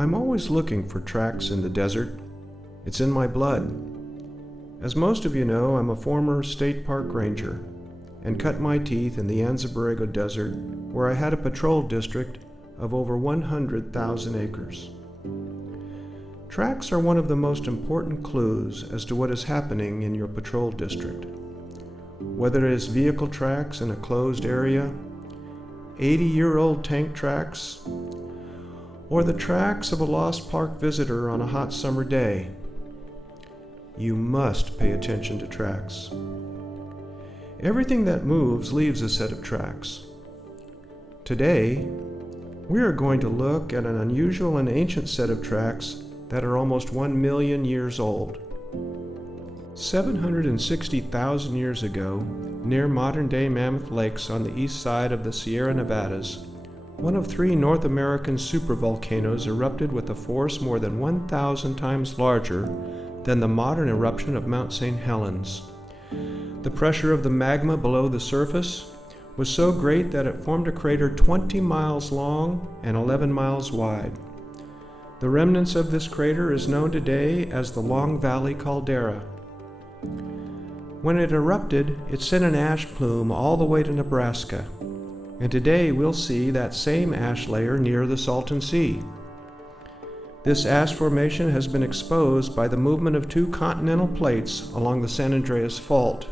I'm always looking for tracks in the desert. It's in my blood. As most of you know, I'm a former state park ranger and cut my teeth in the Anza-Borrego Desert, where I had a patrol district of over 100,000 acres. Tracks are one of the most important clues as to what is happening in your patrol district. Whether it is vehicle tracks in a closed area, 80-year-old tank tracks, or the tracks of a lost park visitor on a hot summer day, you must pay attention to tracks. Everything that moves leaves a set of tracks. Today, we are going to look at an unusual and ancient set of tracks that are almost 1 million years old. 760,000 years ago, near modern-day Mammoth Lakes on the east side of the Sierra Nevadas, one of 3 North American super volcanoes erupted with a force more than 1,000 times larger than the modern eruption of Mount St. Helens. The pressure of the magma below the surface was so great that it formed a crater 20 miles long and 11 miles wide. The remnants of this crater is known today as the Long Valley Caldera. When it erupted, it sent an ash plume all the way to Nebraska, and today we'll see that same ash layer near the Salton Sea. This ash formation has been exposed by the movement of 2 continental plates along the San Andreas Fault.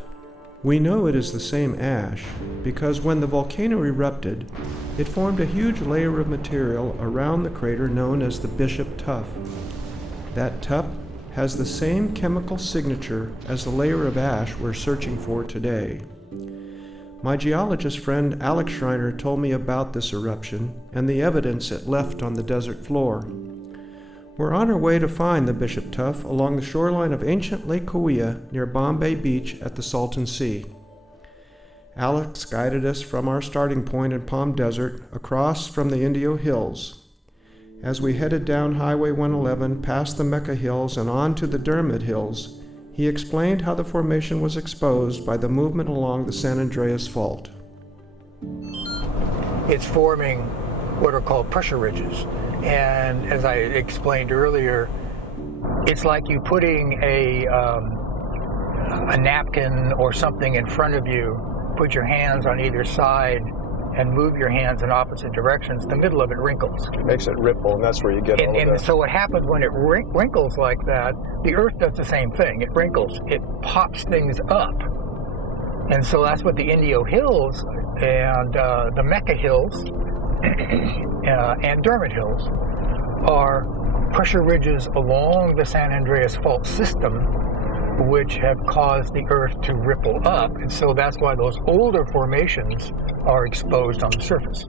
We know it is the same ash because when the volcano erupted, it formed a huge layer of material around the crater known as the Bishop Tuff. That tuff has the same chemical signature as the layer of ash we're searching for today. My geologist friend Alex Schreiner told me about this eruption and the evidence it left on the desert floor. We're on our way to find the Bishop Tuff along the shoreline of ancient Lake Cahuilla near Bombay Beach at the Salton Sea. Alex guided us from our starting point in Palm Desert across from the Indio Hills. As we headed down Highway 111 past the Mecca Hills and on to the Dermot Hills, he explained how the formation was exposed by the movement along the San Andreas Fault. It's forming what are called pressure ridges. And as I explained earlier, it's like you putting a napkin or something in front of you, put your hands on either side, and move your hands in opposite directions. The middle of it wrinkles. It makes it ripple, and that's where you get all of that. And so what happens when it wrinkles like that, the Earth does the same thing. It wrinkles. It pops things up. And so that's what the Indio Hills and the Mecca Hills and Dermot Hills are pressure ridges along the San Andreas Fault system, which have caused the Earth to ripple up. And so that's why those older formations are exposed on the surface.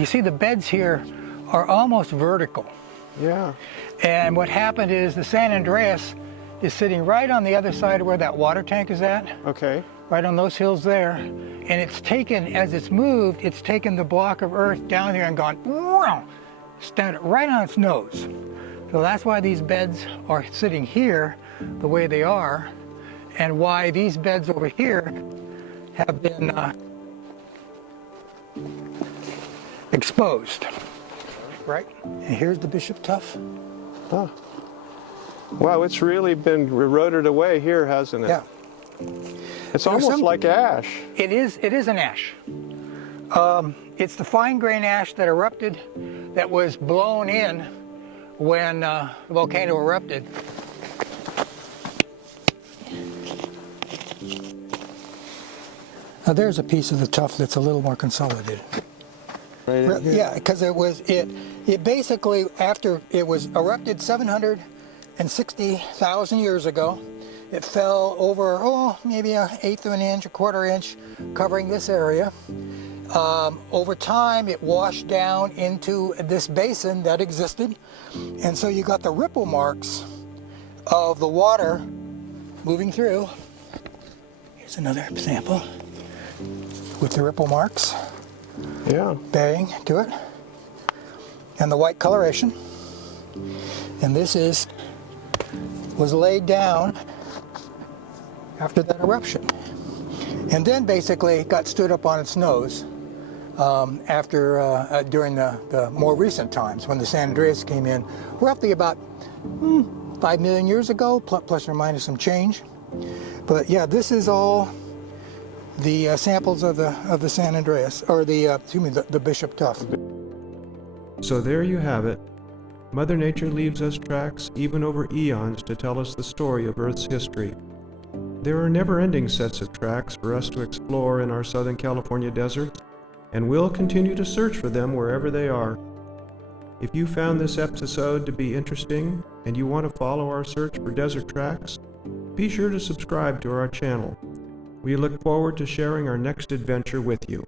You see the beds here are almost vertical. Yeah. And what happened is the San Andreas is sitting right on the other side of where that water tank is at. Okay. Right on those hills there. And it's taken, as it's moved, it's taken the block of earth down here and gone, wow, stand right on its nose. So that's why these beds are sitting here the way they are, and why these beds over here have been exposed. Right? And here's the Bishop Tuff. Huh. Wow, it's really been eroded away here, hasn't it? Yeah. It's almost like ash. It is an ash. It's the fine grain ash that erupted, that was blown in when the volcano erupted. Now there's a piece of the tuff that's a little more consolidated. Right. Yeah, because it basically, after it was erupted 760,000 years ago, it fell over, maybe 1/8 of an inch, 1/4 inch, covering this area. Over time, it washed down into this basin that existed, and so you got the ripple marks of the water moving through. Here's another sample with the ripple marks. Yeah. Bang to it, and the white coloration. And this was laid down after that eruption, and then basically got stood up on its nose during the more recent times when the San Andreas came in, roughly about 5 million years ago, plus or minus some change. But yeah, this is all the samples of the San Andreas, or the Bishop Tuff. So there you have it. Mother Nature leaves us tracks even over eons to tell us the story of Earth's history. There are never-ending sets of tracks for us to explore in our Southern California deserts, and we'll continue to search for them wherever they are. If you found this episode to be interesting and you want to follow our search for desert tracks, be sure to subscribe to our channel. We look forward to sharing our next adventure with you.